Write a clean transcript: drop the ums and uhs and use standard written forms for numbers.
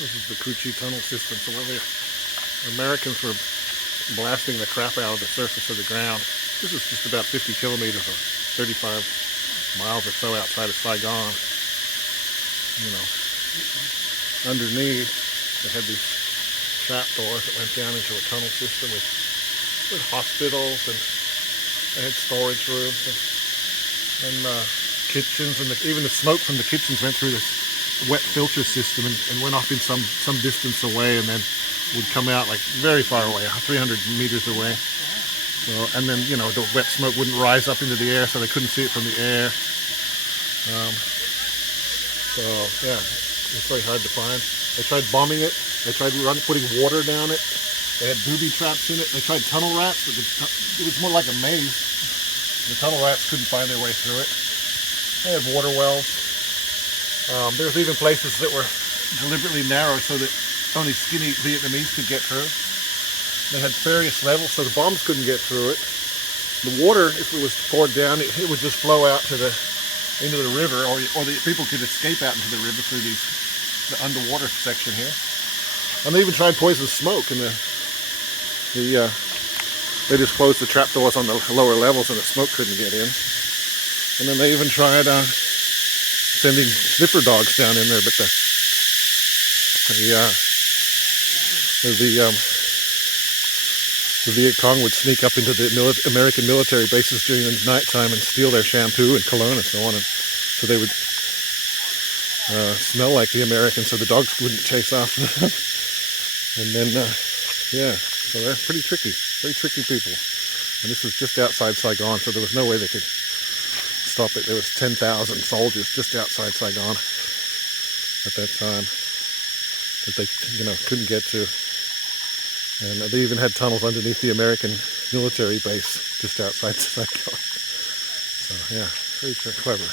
This is the Kuchi tunnel system. So while the Americans were blasting the crap out of the surface of the ground, this is just about 50 kilometers or 35 miles or so outside of Saigon. You know, underneath they had these trap doors that went down into a tunnel system with hospitals, and they had storage rooms and kitchens, and even the smoke from the kitchens went through this wet filter system and went off in some distance away, and then would come out like very far away, 300 meters away. So, and then, you know, the wet smoke wouldn't rise up into the air, so they couldn't see it from the air. So yeah, it's very hard to find. They tried bombing it. They tried putting water down it. They had booby traps in it. They tried tunnel rats, but it was more like a maze. The tunnel rats couldn't find their way through it. They had water wells. There was even places that were deliberately narrow so that only skinny Vietnamese could get through. They had various levels so the bombs couldn't get through it. The water, if it was poured down, it would just flow out to into the river, or the people could escape out into the river through the underwater section here. And they even tried poisonous smoke, and they just closed the trap doors on the lower levels, and the smoke couldn't get in. And then they even tried sending sniffer dogs down in there, but the Viet Cong would sneak up into the American military bases during the nighttime and steal their shampoo and cologne and so on, and so they would smell like the Americans, so the dogs wouldn't chase after them. And then, yeah, so they're pretty tricky, very tricky people. And this was just outside Saigon, so there was no way they could stop it. There was 10,000 soldiers just outside Saigon at that time that they, you know, couldn't get to. And they even had tunnels underneath the American military base just outside Saigon. So yeah, very clever.